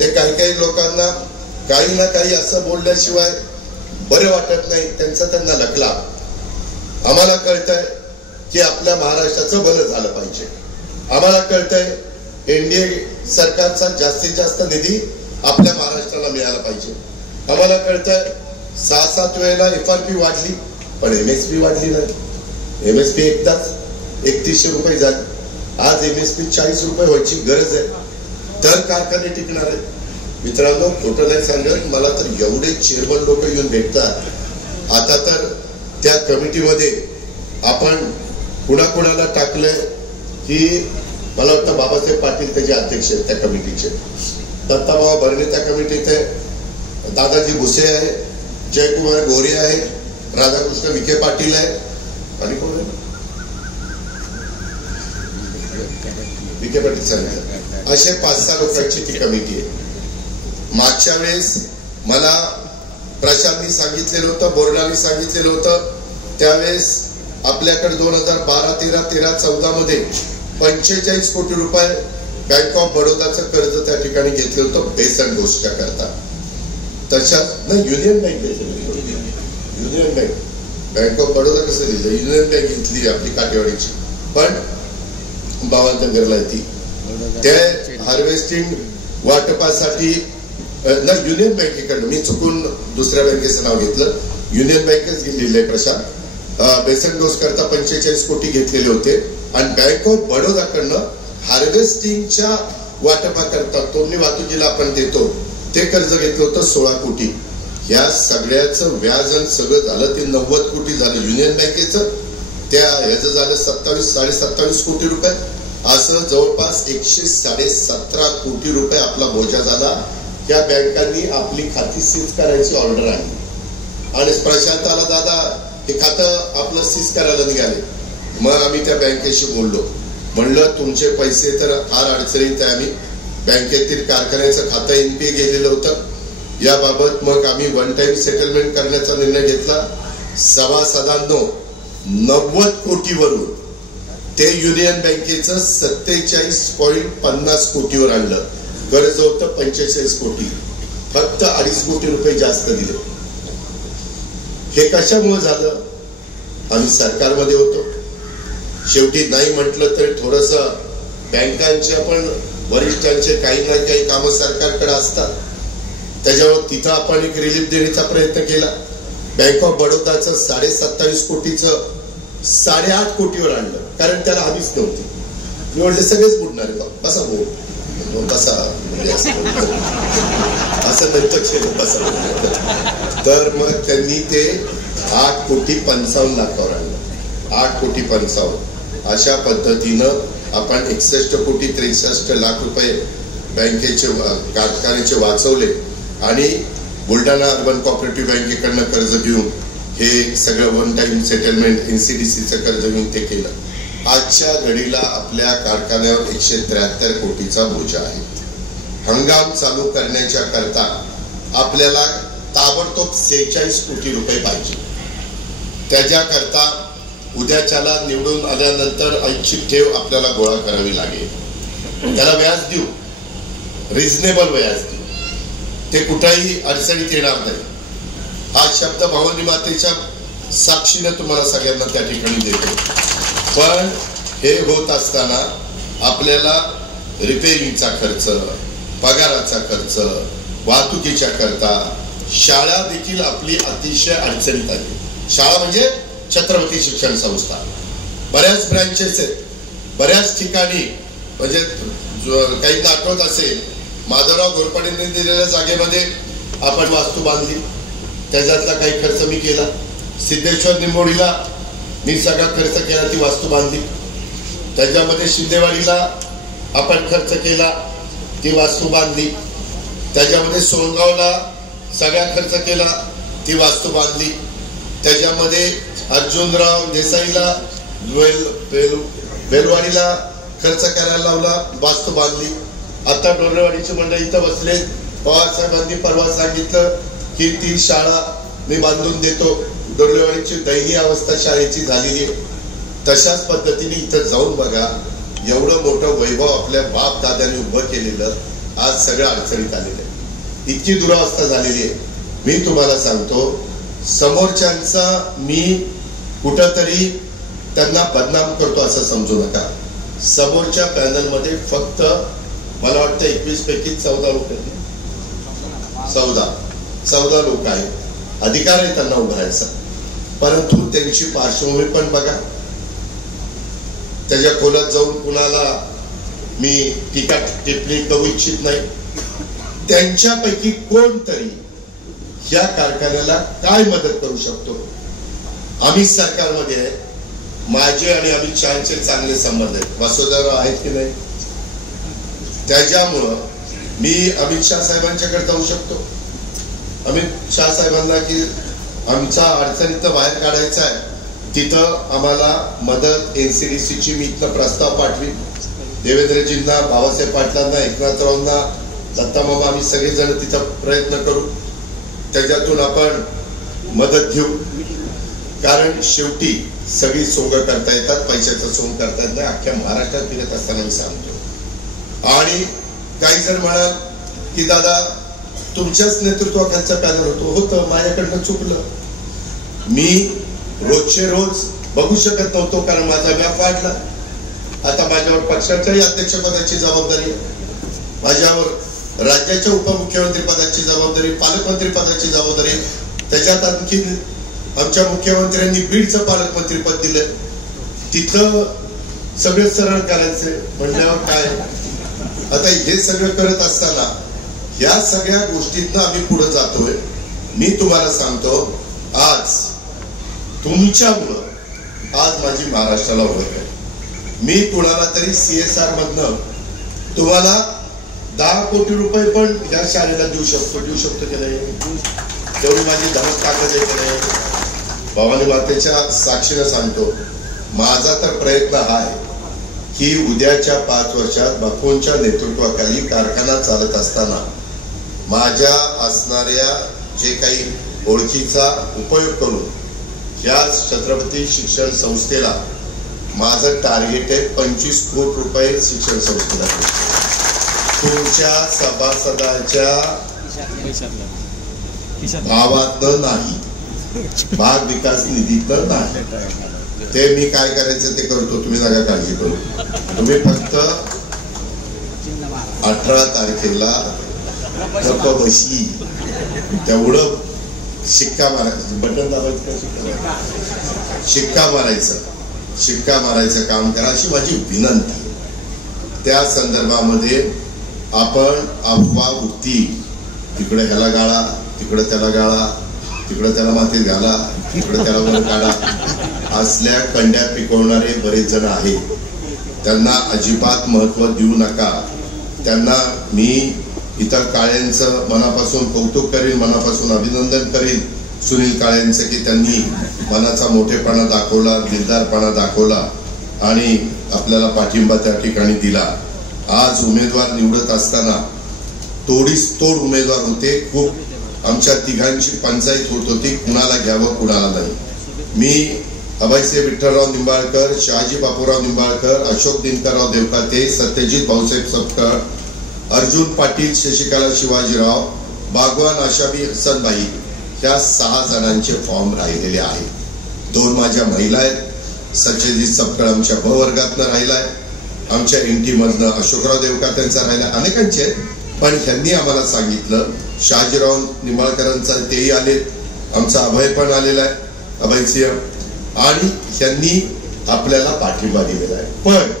ते काही लोकांना काही ना काही असं बोलल्याशिवाय बरं वाटत नाही, त्यांचा त्यांना लकला. आम्हाला कळतंय की आपल्या महाराष्ट्राचं भलं झालं पाहिजे. आम्हाला कळतंय एनडीए सरकारचा जास्तीत जास्त निधी आपल्या महाराष्ट्राला मिळाला पाहिजे. आम्हाला कळतंय 6-7 वेळेला FRP वाढली पण MSP वाढली नाही. MSP एकदाच 3100 रुपये झाली. आज MSP 40 रुपये व्हायची गरज आहे, तर कारखाने टिकणार आहेत. मित्रांनो, खोटं नाही सांगत, मला तर एवढे चेअरमन लोक येऊन भेटतात. आता तर त्या कमिटीमध्ये आपण कुणाकुणाला टाकलंय की मला वाटतं बाबासाहेब पाटील त्याचे अध्यक्ष आहेत त्या कमिटीचे, दत्ताभाऊ भरणे त्या कमिटीत आहे, दादाजी भुसे आहे, जयकुमार गोरे आहे, राधाकृष्ण विखे पाटील आहे, आणि कोण आहे विखे पाटील सांगितलं. असे 5-6 लोकांची ती कमिटी आहे. मागच्या वेळेस मला प्रशांतनी सांगितलेलं होतं, बोर्डाने सांगितलेलं होतं, त्यावेळेस आपल्याकडे 2012, 13, 14 मध्ये 45 कोटी रुपये बँक ऑफ बडोदाचं कर्ज त्या ठिकाणी घेतलं होतं बेसन डोसच्या करता. तशाच नाही, union bank, bank of Baroda कसं दिलं, युनियन बँक घेतली आपली काटेवाडीची, पण बावनगरला ती त्या हार्वेस्टिंग वाटपासाठी नाही युनियन बँकेकडनं, मी चुकून दुसऱ्या बँकेचं नाव घेतलं, युनियन बँकेच लिहिलंय प्रशांत. बेसन डोस करता 45 कोटी घेतलेले होते आणि बँक ऑफ बडोदाकडनं हार्वेस्टिंगच्या वाटपाकरता तोंडणी वाहतुकीला आपण देतो ते कर्ज घेतलं होतं 16 कोटी. या सगळ्याचं व्याज आणि सगळं झालं ते 90 कोटी झालं युनियन बँकेचं. त्या ह्याचं झालं 27-27 कोटी रुपये. असं जवळपास 117 कोटी रुपये आपला बोजा झाला. या बँकांनी आपली खाती सीज करायची ऑर्डर आणली आणि प्रशांताला दादा हे खातं आपलं सीज करायला निघाले. मग आम्ही त्या बँकेशी बोललो, म्हणलं तुमचे पैसे तर फार अडचणीत आहे, आम्ही बँकेतील कारखान्याचं खातं NPA गेलेलं होतं, याबाबत मग आम्ही 1 टाइम सेटलमेंट करण्याचा निर्णय घेतला. सभासदांनो 90 कोटीवरून ते युनियन बँकेचं 27.50 कोटीवर आणलं. कर्ज होतं 45 कोटी, फक्त 2.5 कोटी रुपये जास्त दिले. हे कशामुळे झालं? आम्ही सरकारमध्ये होतो. शेवटी नाही म्हटलं तरी थोडस बँकांच्या पण वरिष्ठांचे काही ना काही कामं सरकारकडे असतात, त्याच्यावर तिथं आपण एक रिलीफ देण्याचा प्रयत्न केला. बँक ऑफ बडोदाचं 27.5 कोटीचं 8.5 कोटीवर आणलं, कारण त्याला हमीच नव्हती. मी म्हटलं सगळेच बुडणार बसा भाऊ, बसा असं नंतर केलं बसा. तर मग त्यांनी ते 8.55 लाखावर आणलं. 8.55. अशा पद्धतीनं आपण 61.63 लाख रुपये बँकेचे कारखान्याचे वाचवले आणि बुलढाणा अर्बन कोऑपरेटिव्ह बँकेकडनं कर्ज घेऊन हे सगळं 1 टाइम सेटलमेंट NCDCचं कर्ज घेऊन ते केलं. आजच्या घडीला आपल्या कारखान्यावर 173 कोटीचा बोजा आहे. हंगाम चालू करण्याच्या करता आपल्याला ताबडतोब 46 कोटी रुपये पाहिजे. त्याच्याकरता उद्याच्याला निवडून आल्यानंतर ऐच्छिक ठेव आपल्याला गोळा करावी लागेल. त्याला व्याज देऊ, रिझनेबल व्याज देऊ, ते कुठेही अडचणीत येणार नाही. हा शब्द भवानी मातेच्या साक्षीने तुम्हाला सगळ्यांना त्या ठिकाणी देतो. पण हे होत असताना आपल्याला रिपेरिंगचा खर्च, पगाराचा खर्च, वाहतुकीच्या करता शाळा देखील आपली अतिशय अडचणीत आली. शाळा म्हणजे छत्रपती शिक्षण संस्था, बऱ्याच ब्रँचेस आहेत, बऱ्याच ठिकाणी. म्हणजे काहींना आठवत असेल, माधवराव घोरपडेंनी दिलेल्या जागेमध्ये आपण वास्तू बांधली, त्याच्यातला काही खर्च मी केला. सिद्धेश्वर निंबोडीला मी सगळा खर्च केला, ती वास्तू बांधली. त्याच्यामध्ये शिंदेवाडीला आपण खर्च केला, ती वास्तू बांधली. त्याच्यामध्ये सोनगावला सगळा खर्च केला, ती वास्तू बांधली. त्याच्यामध्ये अर्जुनराव देसाईला बेलवाडीला खर्च करायला लावला, वास्तू बांधली. आता डोंगरेवाडीची मंडळी इथं बसले. पवार साहेबांनी परवा सांगितलं की ती शाळा मी बांधून देतो. डोंगरेवाडीची दयनीय अवस्था शाळेची झालेली आहे. तशाच पद्धतीने इथं जाऊन बघा, एवढं मोठं वैभव आपल्या बाप दादाने उभं केलेलं, आज सगळं अडचणीत आलेलं आहे, इतकी दुरावस्था झालेली आहे. मी तुम्हाला सांगतो, समोरच्यांचा मी कुठंतरी त्यांना बदनाम करतो असं समजू नका. समोरच्या पॅनलमध्ये फक्त मला वाटतं 21 पैकी 14 लोक आहेत. 14 लोक आहेत. अधिकार आहे त्यांना उभारायचा, परंतु त्यांची पार्श्वभूमी पण बघा. त्याच्या खोलात जाऊन कुणाला मी टीका टिप्पणी करू इच्छित नाही. त्यांच्यापैकी कोणतरी या कारखान्याला काय मदत करू शकतो? आम्ही सरकारमध्ये आहे, माझे आणि अमित शहाचे चांगले संबंध आहेत. वासुदेवराव आहेत की नाही? त्याच्यामुळं मी अमित शहा साहेबांच्याकडे जाऊ शकतो. अमित शहा साहेबांना की आमचा अडचणीतनं बाहेर काढायचा आहे, तिथं आम्हाला मदत NCDCची मी इथनं प्रस्ताव पाठवी. देवेंद्रजींना, बाबासाहेब पाटलांना, एकनाथरावांना, दत्तामामा, आम्ही सगळेजण तिथं प्रयत्न करू. त्याच्यातून आपण मदत घेऊ. कारण शेवटी सगळी सोंग करता येतात, पैशाचं सोंग करता येत नाही. अख्ख्या महाराष्ट्रात फिरत असताना मी सांगतो. आणि काही जण म्हणाल की दादा तुमच्याच नेतृत्वाखालचा पॅनल होतं, माझ्याकडनं चुकलं. मी रोजचे रोज बघू शकत नव्हतो, कारण माझा व्याप वाढला. आता माझ्यावर पक्षाच्याही अध्यक्षपदाची जबाबदारी आहे, माझ्यावर राज्याच्या उपमुख्यमंत्री पदाची जबाबदारी, पालकमंत्री पदाची जबाबदारी. त्याच्यात आणखी आमच्या मुख्यमंत्र्यांनी बीडचं पालकमंत्री पद दिलं, तिथं सगळं सरळ करायचं म्हणल्यावर काय. आता हे सगळं करत असताना या सगळ्या गोष्टीतनं आम्ही पुढे जातोय. मी तुम्हाला सांगतो, आज तुमच्यामुळं आज माझी महाराष्ट्राला ओळख आहे. मी कुणाला तरी CSR मधनं तुम्हाला 10 कोटी रुपये पण या शाळेला देऊ शकतो की नाही? तेवढी माझी धमक ताकद आहे की नाही? भवानी मातेच्या साक्षीनं सांगतो, माझा तर प्रयत्न हा आहे की उद्याच्या 5 वर्षात बापूंच्या नेतृत्वाखाली कारखाना चालत असताना माझ्या असणाऱ्या जे काही ओळखीचा उपयोग करून या छत्रपती शिक्षण संस्थेला माझं टार्गेट आहे 25 कोटी रुपये शिक्षण संस्थेला. तुमच्या सभासदाच्या भावातनं नाही, भाग विकास निधीतनं नाही. ते मी काय करायचं ते करतो, तुम्ही नका काळजी करू. तुम्ही फक्त 18 तारखेला गप्प बशी तेवढं शिक्का मारायचं, बटन दाबायचं, शिक्का मारायचं काम करा, अशी माझी विनंती. त्या संदर्भामध्ये आपण अफवा उक्ती, तिकडे ह्याला गाळा, तिकडे त्याला गाळा, तिकडे त्याला मातीत घाला, तिकडे त्याला वर काढा, असल्या कंड्या पिकवणारे बरेच जण आहेत. त्यांना अजिबात महत्व देऊ नका. त्यांना मी इतर काळ्यांचं मनापासून कौतुक करीन, मनापासून अभिनंदन करीन सुनील काळेंचं की त्यांनी मनाचा मोठेपणा दाखवला, दिलदारपणा दाखवला आणि आपल्याला पाठिंबा त्या ठिकाणी दिला. आज उमेदवार निवडत असताना तोडीस तोड उमेदवार होते. खूप आमच्या तिघांची पंचायत होत होती, कुणाला घ्यावं कुणाला नाही. मी अभयसिंह विठ्ठलराव निंबाळकर, शहाजी बापूराव निंबाळकर, अशोक दिनकरराव देवकाते, सत्यजित भाऊसाहेब सपकाळ, अर्जुन पाटील, शशिकला शिवाजीराव, बागवान आशाबी हसनबाई, ह्या 6 जणांचे फॉर्म राहिलेले आहेत. 2 माझ्या महिला आहेत. सत्यजित सपकाळ आमच्या ब वर्गातनं राहिलाय, आमच्या NT मधनं अशोकराव देवकात्यांचा राहिला, अनेकांचे. पण ह्यांनी आम्हाला सांगितलं, शहाजीराव निंबाळकरांचा तेही आले, आमचा अभय पण आलेला आहे, अभयसिंह, आणि ह्यांनी आपल्याला पाठिंबा दिलेला आहे. पण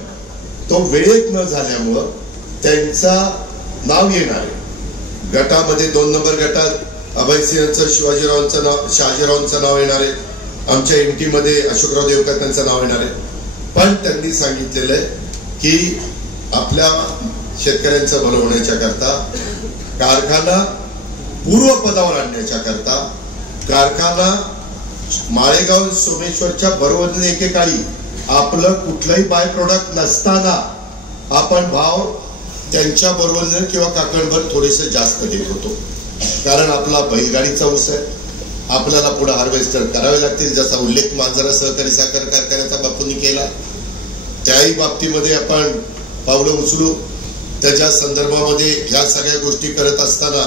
तो वेळेत न झाल्यामुळं त्यांचा नाव येणार आहे गटामध्ये. 2 नंबर गटात अभयसिंहचं, शिवाजीरावांचं नाव, शहाजीरावांचं नाव येणार आहे. आमच्या NT मध्ये अशोकराव देवकात्यांचं नाव येणार आहे. पण त्यांनी सांगितलेलं आहे की आपल्या शेतकऱ्यांचं भलं होण्याच्या करता, कारखाना पूर्वपदावर आणण्याच्या करता, कारखाना माळेगाव सोमेश्वरच्या बरोबर एकेकाळी आपलं कुठलंही बाय प्रोडक्ट नसताना आपण भाव त्यांच्या बरोबर किंवा काकणभर थोडेसे जास्त देत होतो. कारण आपला बैलगाडीचा ऊस आहे, आपल्याला पुढे हार्वेस्टर करावे लागतील, ज्याचा उल्लेख मांजरा सहकारी साखर कारखान्याचा बापूंनी केला. त्याही बाबतीमध्ये आपण पावलं उचलू. त्याच्या संदर्भामध्ये ह्या सगळ्या गोष्टी करत असताना